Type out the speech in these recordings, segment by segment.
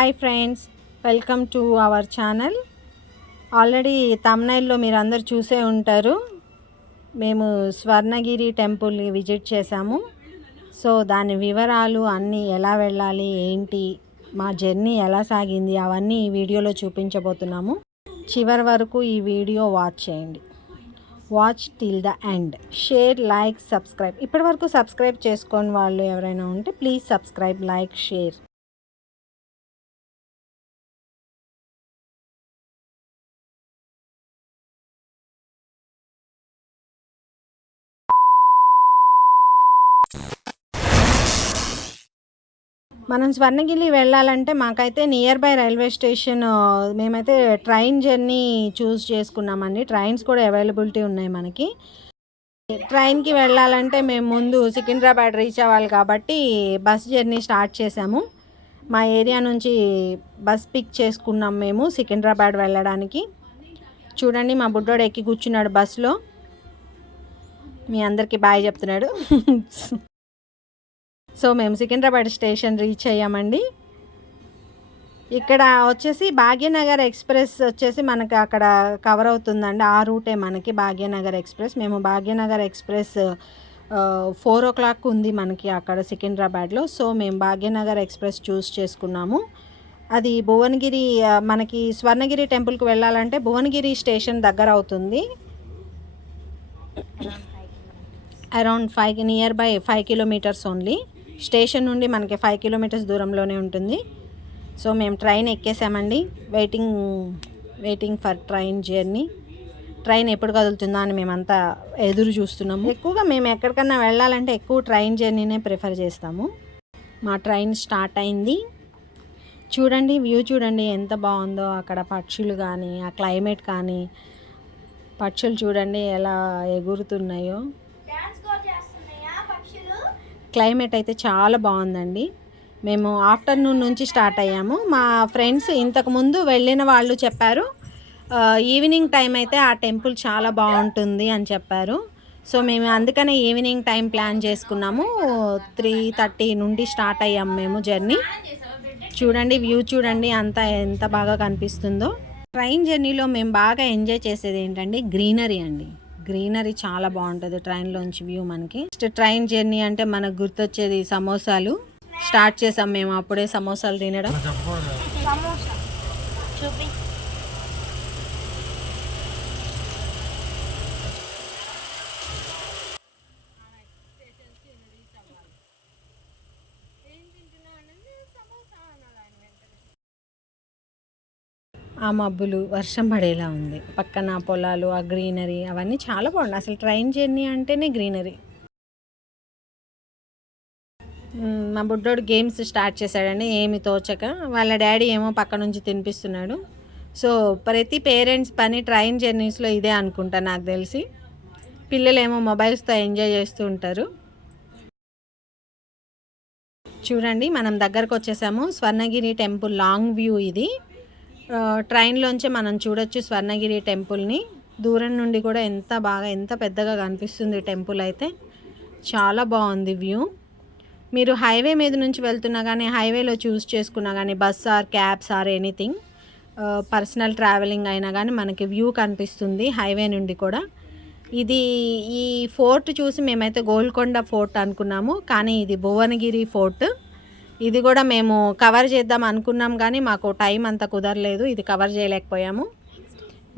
Hi friends, welcome to our channel. Already తమ్నైల్లో మీరు అందరు చూసే ఉంటారు. మేము స్వర్ణగిరి టెంపుల్ విజిట్ చేశాము. సో దాని వివరాలు అన్నీ, ఎలా వెళ్ళాలి, ఏంటి, మా జర్నీ ఎలా సాగింది, అవన్నీ ఈ వీడియోలో చూపించబోతున్నాము. చివరి వరకు ఈ వీడియో వాచ్ చేయండి. Watch till the end. Share, like, subscribe. ఇప్పటి వరకు సబ్స్క్రైబ్ చేసుకోని వాళ్ళు ఎవరైనా ఉంటే ప్లీజ్ సబ్స్క్రైబ్, లైక్, షేర్. మనం స్వర్ణగిరి వెళ్ళాలంటే మాకైతే నియర్ బై రైల్వే స్టేషన్, మేమైతే ట్రైన్ జర్నీ చూస్ చేసుకున్నామండి. ట్రైన్స్ కూడా అవైలబిలిటీ ఉన్నాయి మనకి. ట్రైన్కి వెళ్ళాలంటే మేము ముందు సికింద్రాబాద్ రీచ్ అవ్వాలి కాబట్టి బస్ జర్నీ స్టార్ట్ చేసాము. మా ఏరియా నుంచి బస్ పిక్ చేసుకున్నాం మేము సికింద్రాబాద్ వెళ్ళడానికి. చూడండి, మా బుడ్డోడు ఎక్కి కూర్చున్నాడు బస్లో. మీ అందరికీ బాయ్ చెప్తున్నాడు. సో మేము సికింద్రాబాద్ స్టేషన్ రీచ్ అయ్యామండి. ఇక్కడ వచ్చేసి భాగ్యనగర్ ఎక్స్ప్రెస్ వచ్చేసి మనకి అక్కడ కవర్ అవుతుందండి. ఆ రూటే మనకి భాగ్యనగర్ ఎక్స్ప్రెస్. మేము భాగ్యనగర్ ఎక్స్ప్రెస్ 4 o'clock ఉంది మనకి అక్కడ సికింద్రాబాద్లో. సో మేము భాగ్యనగర్ ఎక్స్ప్రెస్ చూస్ చేసుకున్నాము. అది భువనగిరి, మనకి స్వర్ణగిరి టెంపుల్కి వెళ్ళాలంటే భువనగిరి స్టేషన్ దగ్గర అవుతుంది. Around 5, near by 5 kilometers only. Station నుండి మనకి 5 kilometers దూరంలోనే ఉంటుంది. సో మేము ట్రైన్ ఎక్కేసామండి. Waiting for train journey. Train ఎప్పుడు కదులుతుందో అని మేమంతా ఎదురు చూస్తున్నాము. ఎక్కువగా మేము ఎక్కడికన్నా వెళ్ళాలంటే ఎక్కువ ట్రైన్ జర్నీనే ప్రిఫర్ చేస్తాము. మా ట్రైన్ స్టార్ట్ అయింది. చూడండి, వ్యూ చూడండి ఎంత బాగుందో. అక్కడ పక్షులు కానీ, ఆ క్లైమేట్ కానీ, పక్షులు చూడండి ఎలా ఎగురుతున్నాయో. క్లైమేట్ అయితే చాలా బాగుందండి. మేము ఆఫ్టర్నూన్ నుంచి స్టార్ట్ అయ్యాము. మా ఫ్రెండ్స్ ఇంతకుముందు వెళ్ళిన వాళ్ళు చెప్పారు ఈవినింగ్ టైం అయితే ఆ టెంపుల్ చాలా బాగుంటుంది అని చెప్పారు. సో మేము అందుకనే ఈవినింగ్ టైం ప్లాన్ చేసుకున్నాము. 3:30 నుండి స్టార్ట్ అయ్యాము మేము జర్నీ. చూడండి, వ్యూ చూడండి అంతా ఎంత బాగా కనిపిస్తుందో. ట్రైన్ జర్నీలో మేము బాగా ఎంజాయ్ చేసేది ఏంటంటే గ్రీనరీ అండి. గ్రీనరీ చాలా బాగుంటుంది ట్రైన్లోంచి వ్యూ మనకి. ట్రైన్ జర్నీ అంటే మనకు గుర్తొచ్చేది సమోసాలు. స్టార్ట్ చేసాం మేము అప్పుడే సమోసాలు తినడం. ఆ మబ్బులు, వర్షం పడేలా ఉంది. పక్కన పొలాలు, ఆ గ్రీనరీ అవన్నీ చాలా బాగుంది. అసలు ట్రైన్ జర్నీ అంటేనే గ్రీనరీ. మా బుడ్డోడు గేమ్స్ స్టార్ట్ చేశాడండి ఏమి తోచక. వాళ్ళ డాడీ ఏమో పక్క నుంచి తినిపిస్తున్నాడు. సో ప్రతి పేరెంట్స్ పని ట్రైన్ జర్నీస్లో ఇదే అనుకుంటా నాకు తెలిసి. పిల్లలేమో మొబైల్స్తో ఎంజాయ్ చేస్తూ ఉంటారు. చూడండి, మనం దగ్గరకు వచ్చేసాము. స్వర్ణగిరి టెంపుల్ లాంగ్ వ్యూ ఇది. ట్రైన్లోంచే మనం చూడొచ్చు స్వర్ణగిరి టెంపుల్ని. దూరం నుండి కూడా ఎంత పెద్దగా కనిపిస్తుంది టెంపుల్ అయితే. చాలా బాగుంది వ్యూ. మీరు హైవే మీద నుంచి వెళ్తున్నా కానీ, హైవేలో చూస్ చేసుకున్నా కానీ, bus or cabs or anything, personal travelling అయినా కానీ మనకి వ్యూ కనిపిస్తుంది హైవే నుండి కూడా. ఈ ఫోర్ట్ చూసి మేమైతే గోల్కొండ ఫోర్ట్ అనుకున్నాము, కానీ ఇది భువనగిరి ఫోర్ట్. ఇది కూడా మేము కవర్ చేద్దాం అనుకున్నాం కానీ మాకు టైం అంత కుదరలేదు. ఇది కవర్ చేయలేకపోయాము.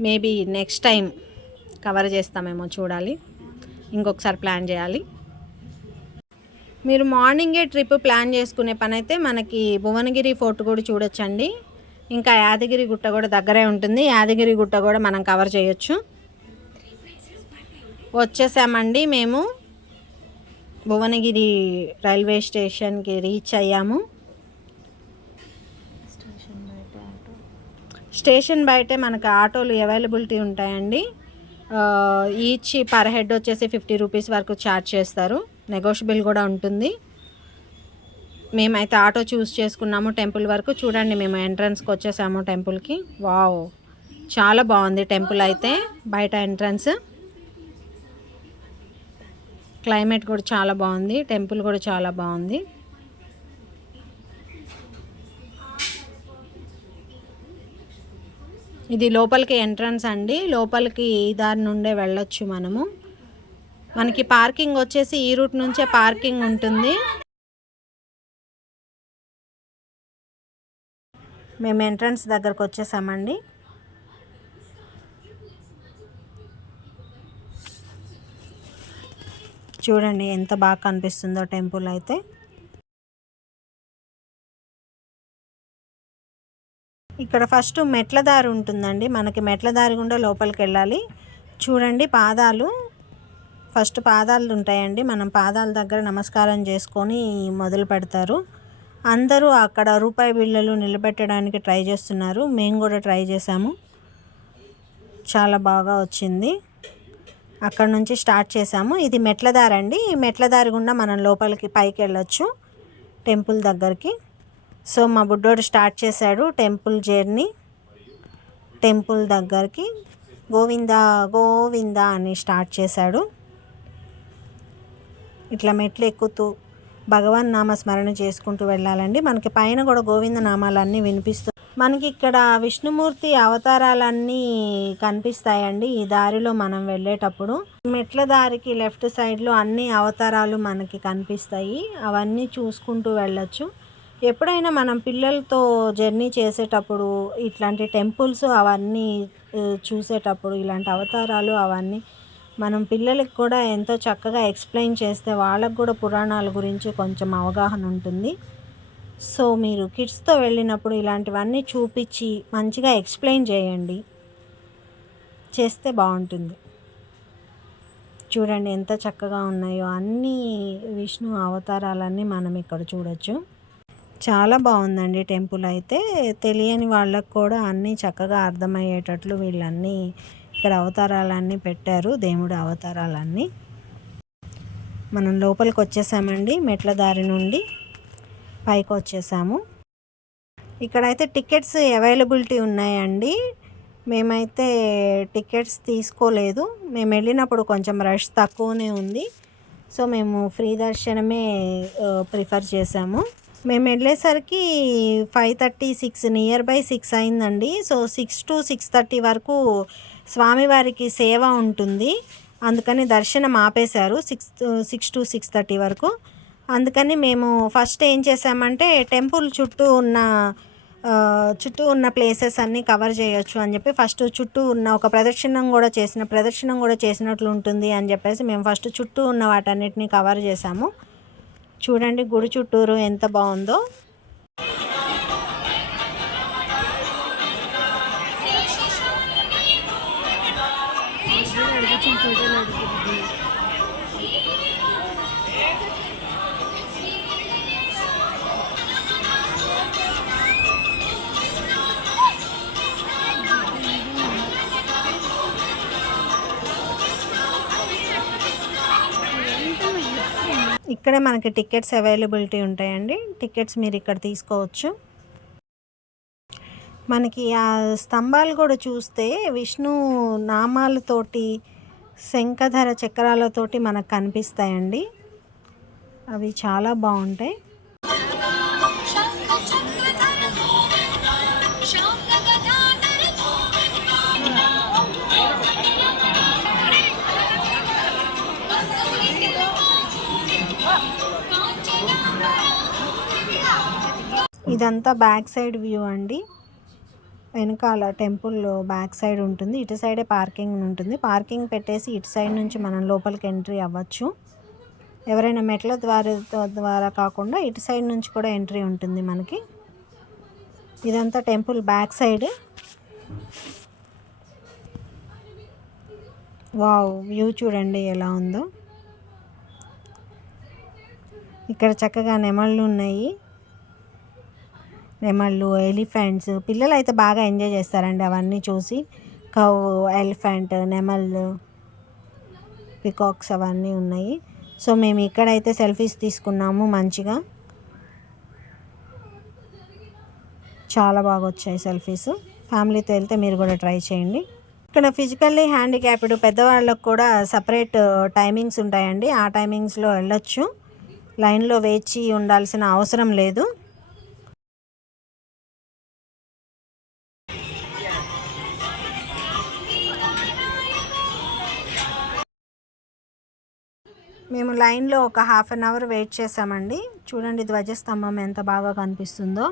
మేబీ నెక్స్ట్ టైం కవర్ చేస్తామేమో, చూడాలి. ఇంకొకసారి ప్లాన్ చేయాలి. మీరు మార్నింగే ట్రిప్ ప్లాన్ చేసుకునే పని అయితే మనకి భువనగిరి ఫోర్ట్ కూడా చూడొచ్చండి. ఇంకా యాదగిరి గుట్ట కూడా దగ్గరే ఉంటుంది. యాదగిరి గుట్ట కూడా మనం కవర్ చేయొచ్చు. వచ్చేసామండి మేము భువనగిరి రైల్వే స్టేషన్కి రీచ్ అయ్యాము. స్టేషన్ బయటే మనకు ఆటోలు అవైలబిలిటీ ఉంటాయండి. ఈచ్ పర్ హెడ్ వచ్చేసి 50 rupees వరకు ఛార్జ్ చేస్తారు. నెగోషియబుల్ కూడా ఉంటుంది. మేమైతే ఆటో చూస్ చేసుకున్నాము టెంపుల్ వరకు. చూడండి, మేము ఎంట్రన్స్కి వచ్చేసాము టెంపుల్కి. వావ్, చాలా బాగుంది టెంపుల్ అయితే. బయట ఎంట్రన్స్, క్లైమేట్ కూడా చాలా బాగుంది. టెంపుల్ కూడా చాలా బాగుంది. ఇది లోపలికి ఎంట్రన్స్ అండి. లోపలికి ఈ దారి నుండే వెళ్ళొచ్చు మనము. మనకి పార్కింగ్ వచ్చేసి ఈ రూట్ నుంచే పార్కింగ్ ఉంటుంది. మేము ఎంట్రన్స్ దగ్గరకు వచ్చేసామండి. చూడండి ఎంత బాగా కనిపిస్తుందో టెంపుల్ అయితే. ఇక్కడ ఫస్ట్ మెట్ల దారి ఉంటుందండి. మనకి మెట్ల దారి గుండా లోపలికి వెళ్ళాలి. చూడండి ఫస్ట్ పాదాలు ఉంటాయండి. మనం పాదాల దగ్గర నమస్కారం చేసుకొని మొదలు పెడతారు. అందరూ అక్కడ రూపాయి బిళ్ళలు నిలబెట్టడానికి ట్రై చేస్తున్నారు. మేము కూడా ట్రై చేసాము, చాలా బాగా వచ్చింది. అక్కడ నుంచి స్టార్ట్ చేసాము. ఇది మెట్ల దారి అండి. ఈ మెట్ల దారి గుండా మనం లోపలికి పైకి వెళ్ళొచ్చు టెంపుల్ దగ్గరికి. సో మా బుడ్డోడు స్టార్ట్ చేశాడు టెంపుల్ జర్నీ. టెంపుల్ దగ్గరికి గోవిందా గోవిందా అని స్టార్ట్ చేశాడు. ఇట్లా మెట్లు ఎక్కుతూ భగవాన్ నామ స్మరణ చేసుకుంటూ వెళ్ళాలండి. మనకి పైన కూడా గోవింద నామాలన్నీ వినిపిస్తూ మనకి ఇక్కడ విష్ణుమూర్తి అవతారాలన్నీ కనిపిస్తాయండి ఈ దారిలో మనం వెళ్ళేటప్పుడు. మెట్ల దారికి లెఫ్ట్ సైడ్లో అన్ని అవతారాలు మనకి కనిపిస్తాయి. అవన్నీ చూసుకుంటూ వెళ్ళొచ్చు. ఎప్పుడైనా మనం పిల్లలతో జర్నీ చేసేటప్పుడు ఇట్లాంటి టెంపుల్స్ అవన్నీ చూసేటప్పుడు ఇలాంటి అవతారాలు అవన్నీ మనం పిల్లలకి కూడా ఎంతో చక్కగా ఎక్స్ప్లెయిన్ చేస్తే వాళ్ళకు కూడా పురాణాల గురించి కొంచెం అవగాహన ఉంటుంది. సో మీరు కిడ్స్తో వెళ్ళినప్పుడు ఇలాంటివన్నీ చూపించి మంచిగా ఎక్స్ప్లెయిన్ చేస్తే బాగుంటుంది. చూడండి ఎంత చక్కగా ఉన్నాయో అన్ని విష్ణు అవతారాలన్నీ మనం ఇక్కడ చూడొచ్చు. చాలా బాగుందండి టెంపుల్ అయితే. తెలియని వాళ్ళకు కూడా అన్నీ చక్కగా అర్థమయ్యేటట్లు వీళ్ళన్నీ ఇక్కడ అవతారాలన్నీ పెట్టారు, దేవుడి అవతారాలన్నీ. మనం లోపలికి వచ్చేసామండి. మెట్ల దారి నుండి పైకి వచ్చేసాము. ఇక్కడైతే టికెట్స్ అవైలబిలిటీ ఉన్నాయండి. మేమైతే టికెట్స్ తీసుకోలేదు. మేము వెళ్ళినప్పుడు కొంచెం రష్ తక్కువనే ఉంది. సో మేము ఫ్రీ దర్శనమే ప్రిఫర్ చేసాము. మేము వెళ్ళేసరికి 5:30, 6 నియర్ బై 6 అయిందండి. సో 6 to 6:30 వరకు స్వామివారికి సేవ ఉంటుంది. అందుకని దర్శనం ఆపేశారు 6 to 6:30 వరకు. అందుకని మేము ఫస్ట్ ఏం చేసామంటే టెంపుల్ చుట్టూ ఉన్న ప్లేసెస్ అన్నీ కవర్ చేయొచ్చు అని చెప్పి ఫస్ట్ చుట్టూ ఉన్న ఒక ప్రదక్షిణం కూడా చేసినట్లు ఉంటుంది అని చెప్పేసి మేము ఫస్ట్ చుట్టూ ఉన్న వాటన్నిటిని కవర్ చేసాము. చూడండి గుడి చుట్టూరు ఎంత బాగుందో. ఇక్కడే మనకి టికెట్స్ అవైలబిలిటీ ఉంటాయండి. టికెట్స్ మీరు ఇక్కడ తీసుకోవచ్చు. మనకి ఆ స్తంభాలు కూడా చూస్తే విష్ణు నామాలతోటి శంఖధర చక్రాలతోటి మనకు కనిపిస్తాయండి. అవి చాలా బాగుంటాయి. ఇదంతా బ్యాక్ సైడ్ వ్యూ అండి. వెనకాల టెంపుల్ బ్యాక్ సైడ్ ఉంటుంది. ఇటు సైడే పార్కింగ్ ఉంటుంది. పార్కింగ్ పెట్టేసి ఇటు సైడ్ నుంచి మనం లోపలికి ఎంట్రీ అవ్వచ్చు. ఎవరైనా మెట్ల ద్వారా కాకుండా ఇటు సైడ్ నుంచి కూడా ఎంట్రీ ఉంటుంది మనకి. ఇదంతా temple back side. Wow, view చూడండి ఎలా ఉందో. ఇక్కడ చక్కగా నెమళ్ళు ఉన్నాయి. నెమళ్ళు, ఎలిఫెంట్స్, పిల్లలు అయితే బాగా ఎంజాయ్ చేస్తారండి అవన్నీ చూసి. కవ్, ఎలిఫెంట్, నెమళ్ళు, పికాక్స్ అవన్నీ ఉన్నాయి. సో మేము ఇక్కడైతే సెల్ఫీస్ తీసుకున్నాము మంచిగా. చాలా బాగా వచ్చాయి సెల్ఫీస్. ఫ్యామిలీతో వెళ్తే మీరు కూడా ట్రై చేయండి. ఇక్కడ ఫిజికల్లీ హ్యాండిక్యాప్డ్ పెద్దవాళ్ళకు కూడా సపరేట్ టైమింగ్స్ ఉంటాయండి. ఆ టైమింగ్స్లో వెళ్ళొచ్చు. లైన్లో వేచి ఉండాల్సిన అవసరం లేదు. మేము లైన్లో ఒక హాఫ్ అన్ అవర్ వెయిట్ చేసామండి. చూడండి ధ్వజస్తంభం ఎంత బాగా కనిపిస్తుందో.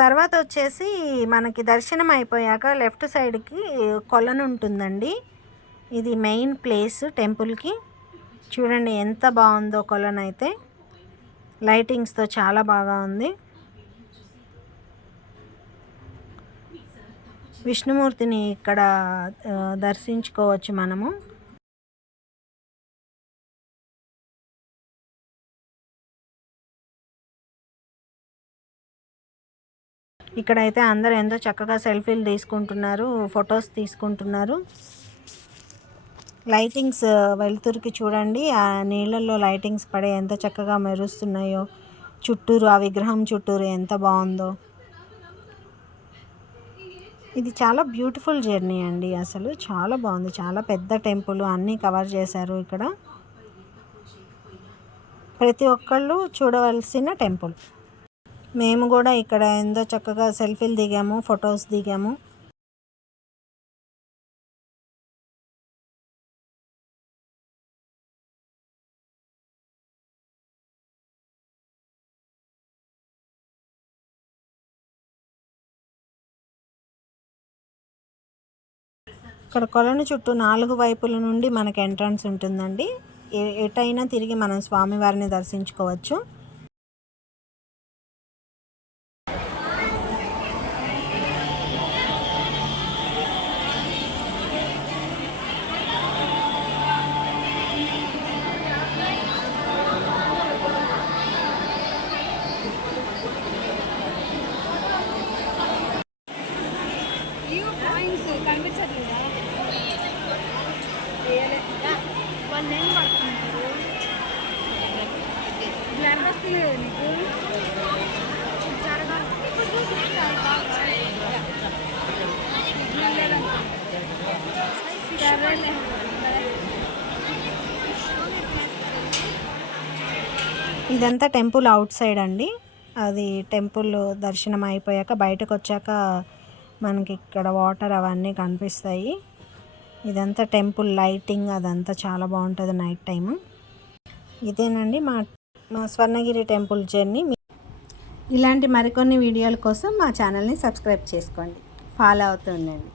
తర్వాత వచ్చేసి మనకి దర్శనం అయిపోయాక లెఫ్ట్ సైడ్కి కొలను ఉంటుందండి. ఇది మెయిన్ ప్లేస్ టెంపుల్కి. చూడండి ఎంత బాగుందో కొలను అయితే, లైటింగ్స్తో చాలా బాగా ఉంది. విష్ణుమూర్తిని ఇక్కడ దర్శించుకోవచ్చు మనము. ఇక్కడైతే అందరూ ఎంతో చక్కగా సెల్ఫీలు తీసుకుంటున్నారు, ఫొటోస్ తీసుకుంటున్నారు. లైటింగ్స్ వెలుతురికి చూడండి, ఆ నీళ్ళల్లో లైటింగ్స్ పడే ఎంత చక్కగా మెరుస్తున్నాయో. చుట్టూరు ఆ విగ్రహం చుట్టూరు ఎంత బాగుందో. ఇది చాలా బ్యూటిఫుల్ జర్నీ అండి. అసలు చాలా బాగుంది. చాలా పెద్ద టెంపుల్, అన్నీ కవర్ చేశారు ఇక్కడ. ప్రతి ఒక్కళ్ళు చూడవలసిన టెంపుల్. మేము కూడా ఇక్కడ ఎంతో చక్కగా సెల్ఫీలు దిగాము, ఫొటోస్ దిగాము. ఇక్కడ కొలను చుట్టూ 4 వైపుల నుండి మనకు ఎంట్రన్స్ ఉంటుందండి. ఎటైనా తిరిగి మనం స్వామివారిని దర్శించుకోవచ్చు. ఇదంతా టెంపుల్ అవుట్ సైడ్ అండి. అది టెంపుల్ దర్శనం అయిపోయాక బయటకు వచ్చాక మనకి ఇక్కడ వాటర్ అవన్నీ కనిపిస్తాయి. ఇదంతా టెంపుల్ లైటింగ్ అదంతా చాలా బాగుంటుంది నైట్ టైము. ఇదేనండి మా స్వర్ణగిరి టెంపుల్ జర్నీ. ఇలాంటి మరికొన్ని వీడియోల కోసం మా ఛానల్ని సబ్స్క్రైబ్ చేసుకోండి, ఫాలో అవుతూ ఉండండి.